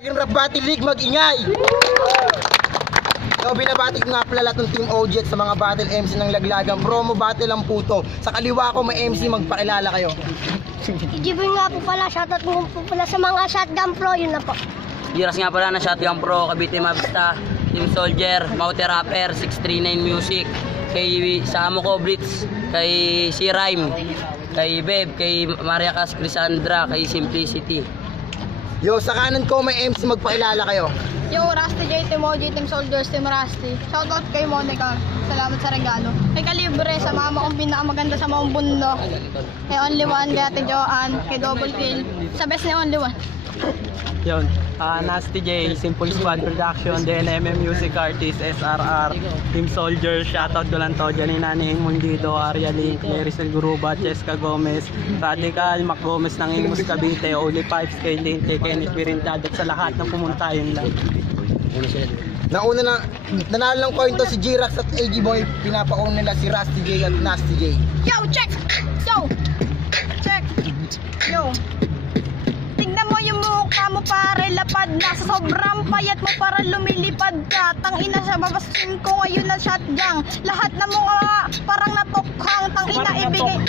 Aking Rap Battle League, mag-ingay! So, binabati ko nga pala lahat ng Team OG sa mga battle MC ng Laglagan. Promo battle ang puto. Sa kaliwa ko may MC, magpakilala kayo. Ijibin nga po pala, shoutout mo po pala sa mga Shotgun Pro, yun na po. Giras nga pala na Shotgun Pro, Cavite Mavista, Team Soldier, Maute Rapper, 639 Music, kay Samo ko Blitz, kay si Rhyme, kay Beb, kay Maria Cas Crisandra, kay Simplicity. Yo, sa kanan ko may MC, magpakilala kayo. Yo, Rusty J, Team OG, Team Soldiers, Team Rusty. Shoutout kay Monica, salamat sa regalo. Kay Calibre, sa mama kong pinakamaganda sa maong bundok. Kay Only One, kay Ate Joanne, kay Double Kill. Sa best ni Only One. Yun, Nasty J, Simple Squad Production, DNMM Music Artist, SRR, Team Soldier, shoutout ko lang to, Janina Ning Mundido, Arya Link, Maricel Guruba, Cheska Gomez, Radical, Mac Gomez ng Imus Cavite, Oli Pipes, kay Linte, Kenneth Pirintad, at sa lahat ng pumunta yun lang. Nauna na, nanalo ng coin to si G-Rax at AG Boy, pinapakuha nila si Rusty J at Nasty J. Yo, check! Yo! Check! Yo! Tingnan mo yung mukha mo pare, lapad na. Sa sobrang payat mo para lumilipad ka. Tangina sa babasin ko ngayon na shotgun. Lahat na mukha parang natukhang. Tangina ibigay.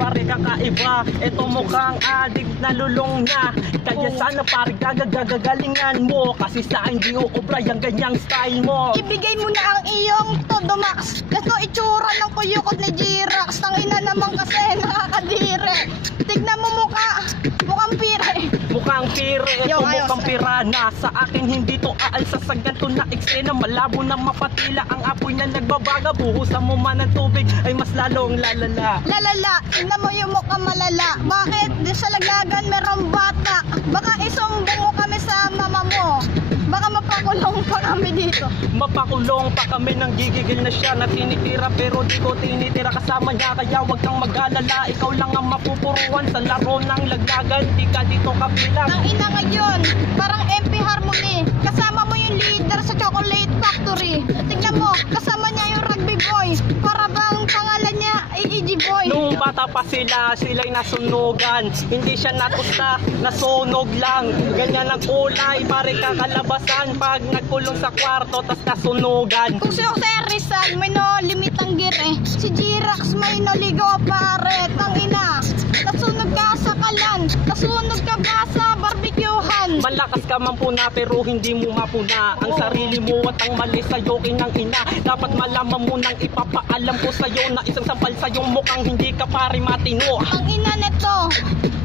Pare kakaiba, ito mukhang adik na lulong na. Kaya sana pare gagagalingan mo. Kasi sa hindi uubra yung ganyang style mo. Ibigay mo na ang iyong todo max. Ito itsura ng kuyukot ni G-Rax. Tangina naman kasi nakakadire. Tignan mo mukha, mukhang pire. Mukhang pire, ito mukhang pirana. Sa akin hindi to aalsa sa ganito na eksena. Malabo na mapatila ang apoy na nagbabaga. Buhusan mo man ng tubig ay mas lalong lalala. Lalala, tingnan mo yung mukha malala. Bakit? Di sa Laglagan merong bata. Baka isumbong mo kami sa mama mo. Baka mapakulong pa kami dito. Mapakulong pa kami ng gigigil na siya na tinitira. Pero di ko tinitira kasama niya. Kaya wag kang mag-alala. Ikaw lang ang mapupuruan sa laro ng Laglagan. Di ka dito kapilang. Ang ina ngayon, parang MP Harmony. Kasama mo yung leader sa Chocolate Factory. Tingnan mo, kasama niya yung Rugby Boy. Para bang pangalan niya ay EG Boy. Nung bata pa sila'y nasunugan. Hindi siya natusta, nasunog lang. Ganyan ang kulay, pare kakalabasan. Pag nagkulong sa kwarto, tas nasunugan. Kung si Jose Rizal, may no limit ang gire. Si G-Rax may naligaw pare. Tangina, nasunog ka sa kalan. Nasunog ka ba sa barbecuehan? Malakas ka man puna pero hindi mo mapuna ang sarili mo at ang mali sa'yo kinang ina. Dapat malaman mo nang ipapaalam ko sa'yo na isang sampal sa'yong mukhang hindi ka pare matino. Ang ina neto,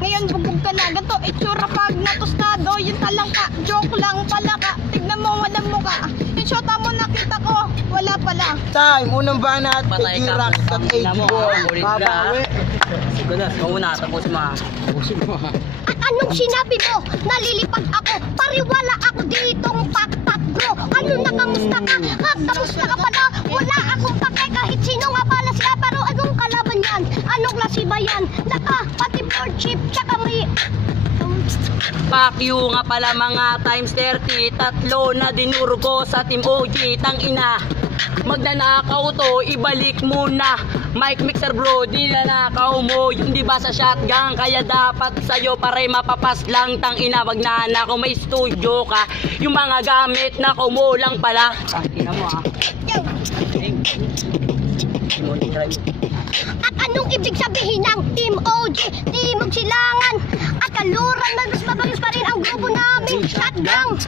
ngayon bubog ka na. Ganto itsura pag natostado. Yun talang ka, joke lang pala ka. Tignan mo walang muka. Yung shota mo nakita ko, wala pala. Time, unang banat, kay G-Rax at AG Boy. Babawi. Mauna, tapos At anong sinabi mo? Nalilipad ako, pariwala ako ditong pakpak bro. Ano na kamusta ka? Kamusta ka pala? Wala akong pake kahit sino nga pala sila. Pero anong kalaban yan? Anong klase ba yan? Pati board chip, tsaka may... Fuck you nga pala mga times 30. Tatlo na dinuro ko sa Team OG. Tangina, magnanakaw to, ibalik muna. Mic mixer bro, di nanakaw mo. Yung di ba sa shotgun, kaya dapat sa'yo pare mapapas lang. Tangina, wag nanakaw, may studio ka. Yung mga gamit na kumulang pala. Tangina mo ah. At anong ibig sabihin ng Team OG? Timog Silangan at Kaluran na mas mabalos pa rin ang grupo namin. Shotgun!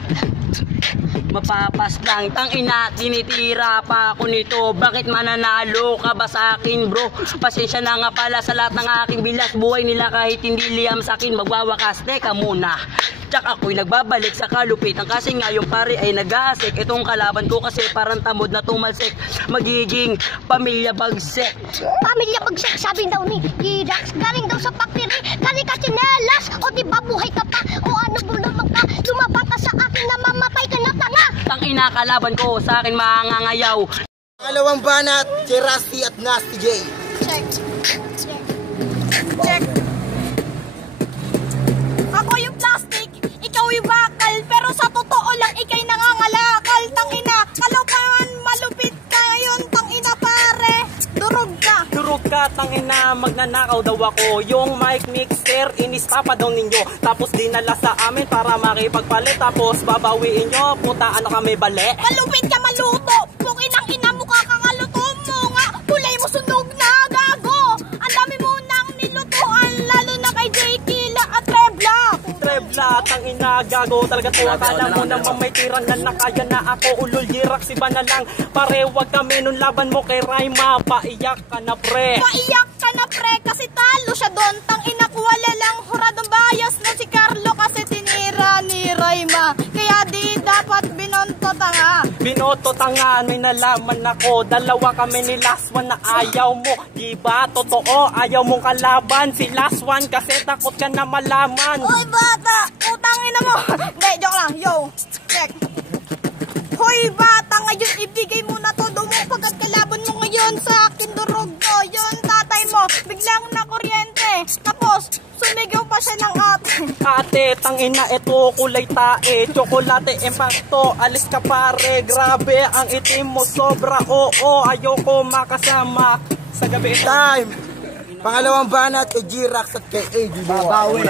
Mapapas lang, tangina, tinitira pa ako nito. Bakit mananalo ka ba sa akin bro? Pasensya na nga pala sa lahat ng aking bilas. Buhay nila kahit hindi liyam sa akin magwawakas. Teka muna, tsak ako'y nagbabalik sa kalupitan. Kasi nga yung pare ay nag-aasik. Itong kalaban ko kasi parang tamod na tumalsik. Magiging pamilya bagsek. Pamilya bagsek, sabi daw ni G-Rax. Galing daw sa factory, galing ka chinelas. O di ba buhay ka pa? O ano mo naman ka? Lumabang ka sa akin na mamatay ka na tanga. Tangina, kalaban ko sa akin mangangayaw. Pangalawang banat, si Rusty at Nasty J. Check. Check. Ako yung plastic, ikaw yung bakal. Pero sa totoo lang, ikay nangangalakal. Tangina, kalokohan malupit ka ngayon. Tangina pare, durog ka. Durog ka, tangina, magnanakaw daw ako. Yung mic mixer, inistapa daw ninyo. Tapos dinala sa amin para makipagpalit. Tapos babawiin nyo, puta ano kami bali. Malupit ka maluto. Pukin ang ina mo kakaluto mo nga. Kulay mo sunog na gago. Ang dami mo nang nilutuan. Lalo na kay JK at Trebla. Trebla, tang ina, gago talaga to. Akala mo naman may tiran na nakaya na ako. Ulul, Jirax, iba na lang. Pare, wag kami nung laban mo kay Raima. Paiyak ka na pre. Maiyak ka na pre kasi talo siya doon. Tang ina ko wala lang huradong bias na si Carlo kasi tinira ni Raima. Kaya di dapat binonto tanga. Binoto tanga, may nalaman ako. Dalawa kami ni last one na ayaw mo. Diba, totoo, ayaw mong kalaban. Si last one kasi takot ka na malaman. Hoy bata, utang ina mo. Hindi, joke lang. Yo, check. Hoy bata, ngayon ibigay mo na todo mo pagkat kalaban mo ngayon sa akin durog ko. Yun tatay mo, biglang na kuryente. Tapos, sumigaw pa siya ng ate. Ate, tangina, ito kulay tae. Tsokolate, impacto, alis ka pare. Grabe, ang itim mo sobra. Oo, ayoko makasama sa gabi. Time! Pangalawang banat kay Jirax at kay AG Boy. Babawi.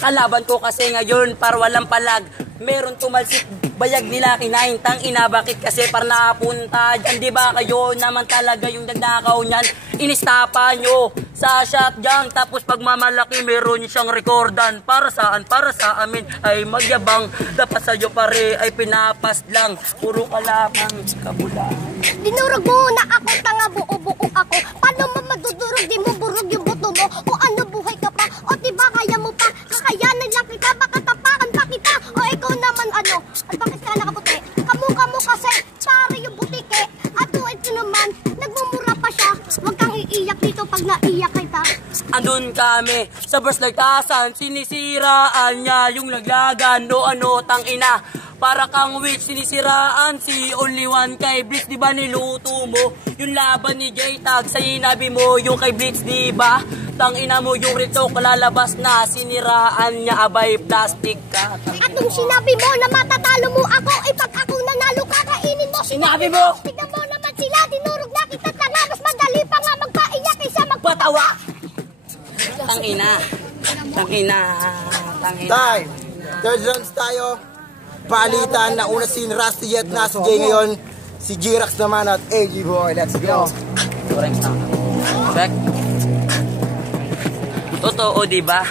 Kalaban ko kasi ngayon para walang palag. Meron tumalsik bayag nila kinain. Tang ina, bakit kasi para napunta dyan? Diba kayo naman talaga yung nagnakaw niyan? Inistapa nyo sa shotgun. Tapos pag mamalaki meron siyang recordan. Para saan? Para sa amin ay magyabang. Dapat sa'yo pare ay pinapas lang. Puro kalabang kabula. Dinurog mo na ako, tanga buo-buo ako. Paano mo madudurog, di mo burog yung buto mo? O ano, buhay ka pa? O diba kaya mo pa? Kakayanan lang kita, baka tapakan pa kita. O ikaw naman ano, at bakit ka nakaputi? Kamukha mo kasi, pare yung butike. At ito naman, nagmumura pa siya. Huwag kang iiyak dito pag naiyak kita. Andun kami sa Berslagtasan, sinisiraan niya yung laglagan. No ano, tang ina, para kang witch, sinisiraan si Only One kay Blitz. Diba niluto mo yung laban ni J-Tag? Sa inabi mo yung kay Blitz, diba? Tang ina mo yung rito kalalabas na siniraan niya, abay plastic ka. At nung sinabi mo na matatalo mo ako, ay pag ako nanalo kakainin mo. Sinabi mo? Tignan mo naman sila, dinurog na kita tanga. Mas madali pa nga magpaiyak kaysa Batawa! Tang ina. Tang ina. Tang ina. Time! Third rounds tayo. Palitan na una si Rusty at na si Jay ngayon. Si Jirax naman at AG Boy. Let's go. Check. Totoo, diba?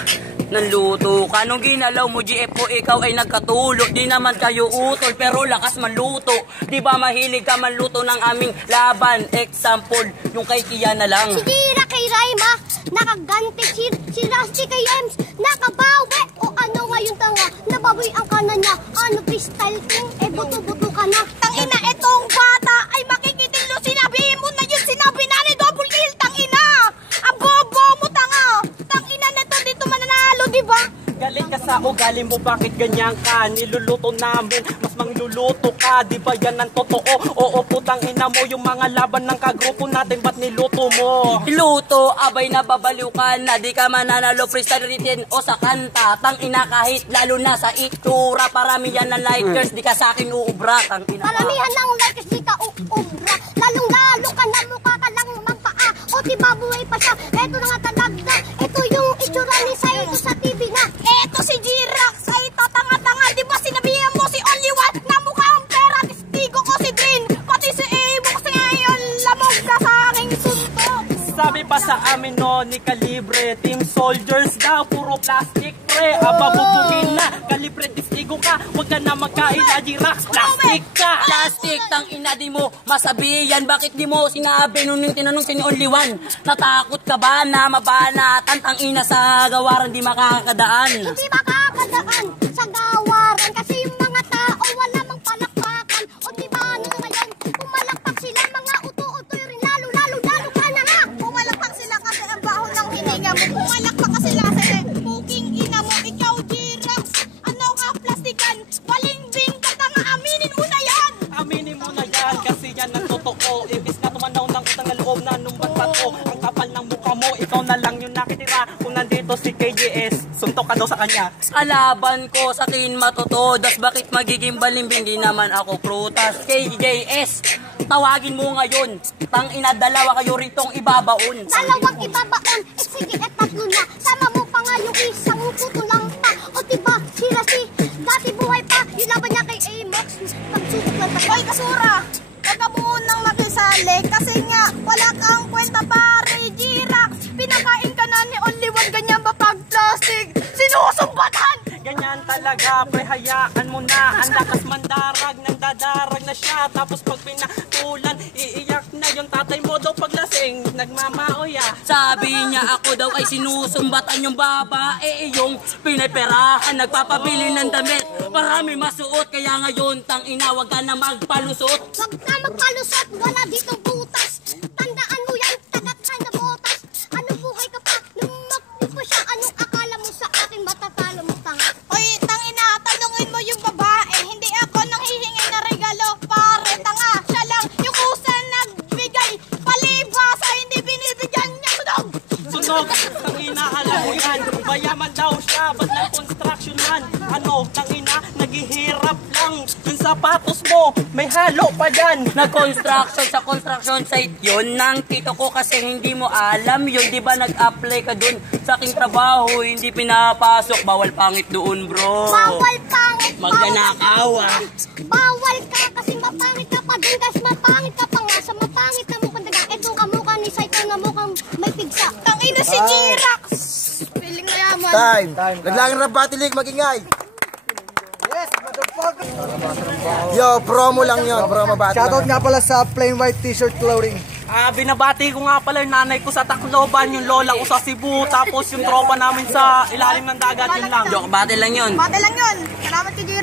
Nanluto ka. Nung ginalaw mo, GFO, ikaw ay nagkatulog. Di naman kayo utol, pero lakas manluto. Diba mahilig ka manluto ng aming laban? Example, yung kay Kia na lang. Si Jira kay Raima, nakaganti si Rusty kay Ems, nakabawi. O ano ngayon tanga, nabawi ang kanan niya. Ano freestyle king, buto-buto ka na. Tangina, etong bata ay makikitilo. Sinabi mo na yun, sinabi na ni Double Kill. Tangina, ang bobo mo tanga. Tangina na to, dito mananalo, diba? Galit ka sa ugali mo, bakit ganyan ka? Niluluto namin, mas mangluluto ka. Di ba yan ang totoo? Oo, putang ina mo, yung mga laban ng kagrupo natin, ba't niluto mo? Luto, abay nababaliw ka na. Di ka mananalo, freestyle written o sa kanta. Tang ina, kahit lalo na sa itsura. Paramihan ng likers, di ka sa akin uubra. Tang ina. Paramihan ng likes di ka uubra. Lalong-lalo ka na mukha ka lang magpaa. O di ba buhay pa siya? Eto na nga talaga. Ito yung itsura ni Saito sa TV na. Eto si Jirax ay tatanga-tanga. Di ba sinabihan mo si Only One na mukha ang pera? Testigo ko si Drin. Pati si Evo kasi ngayon lamog ka sa aking suntok. Sabi pa sa amin no, ni Kalibre, Team Soldiers daw, puro plastic pre. Aba bubugin na, Kalibre testigo ka. Huwag ka na magkaila, Jirax, plastic ka. Plastic, tang ina, di mo masabihan. Bakit di mo sinabi nung tinanong si Only One? Natakot ka ba na mabanatan? Tang ina, sa gawaran di makakadaan. Hindi makakadaan sa gawaran kasi yung mga tao wala mang palakpakan. O di ba nung ngayon, pumalakpak sila mga uto-utoy rin lalo ka na nga. Pumalakpak sila kasi ang baho ng hininga mo. Pumalakpak kasi sila kasi puking ina mo. Ikaw Jirax, ano ka plastikan? Balimbing ka tanga, aminin mo na yan. Aminin mo na yan, kasi yan ang totoo. Ibis na tumanaw ng utang na loob na nung ba't bato. Ang kapal ng mukha mo, ikaw na lang yung nakitira. Kung nandito si KJ JS, suntok ka daw sa kanya. Kalaban ko sa akin matotodas, bakit magiging balimbing? Di naman ako prutas. KJS, tawagin mo ngayon. Tangina, dalawa kayo ritong ibabaon. Dalawang ibabaon, sige at tatlo na. Sama mo pa nga yung isang puto lang pa. O diba, sila si dati buhay pa. Yung laban niya kay Amox. Pagsutok lang tayo. Hoy, kasura! Huwag ka munang makisali kasi nga wala kang kwenta pare, Jirax. Pinakain ka na ni Only One, ganyan ba pag plastic? Sinusumbatan! Ganyan talaga, pre, hayaan mo na. Ang lakas mandarag, nagdadarag na siya. Tapos pag pinatulan, iiyak na yung tatay mo daw paglasing. Nagmamaoy ah. Sabi niya ako daw ay sinusumbatan yung babae, yung pinaperahan, nagpapabili ng damit. Marami masuot, kaya ngayon tangina, wag ka na magpalusot. Wag ka magpalusot, wala dito butas. Tandaan mo yan, tagat ka na botas. Anong buhay ka pa? Nung magpupo siya, anong akala mo sa akin? Matatalo mo tanga. Hoy, tangina, tanungin mo yung babae. Hindi ako nanghihingi na regalo, pare, tanga. Siya lang yung kusa nagbigay. Palibhasa, hindi binibigyan niya. Sunog! Sunog, tangina, alam mo yan. Mayaman daw siya, ba't lang construction man? Ano, tangina, naghihirap lang. Yung sapatos mo, may halo pa dyan. Nag-construction sa construction site yun ng tito ko kasi hindi mo alam yun. Di ba nag-apply ka dun sa aking trabaho, hindi pinapasok. Bawal pangit doon, bro. Bawal pangit, Magnanakaw ah. bawal ka kasi mapangit ka pa din. Kasi mapangit ka pa nga sa mapangit na mukhang daga. Itong kamukha ni Saito na mukhang may pigsa. Tangina si Jirax! Feeling na yaman. Time. Naglagang rap battle league, magingay. Yo, promo lang yun, promo battle. Shoutout nga pala sa Plain White T-shirt clothing. Binabati ko nga pala yung nanay ko sa Tacloban, yung lola ko sa Cebu, tapos yung tropa namin sa ilalim ng dagat, yun lang. Joke battle lang yun. Bate lang yun. Salamat kay Jirax.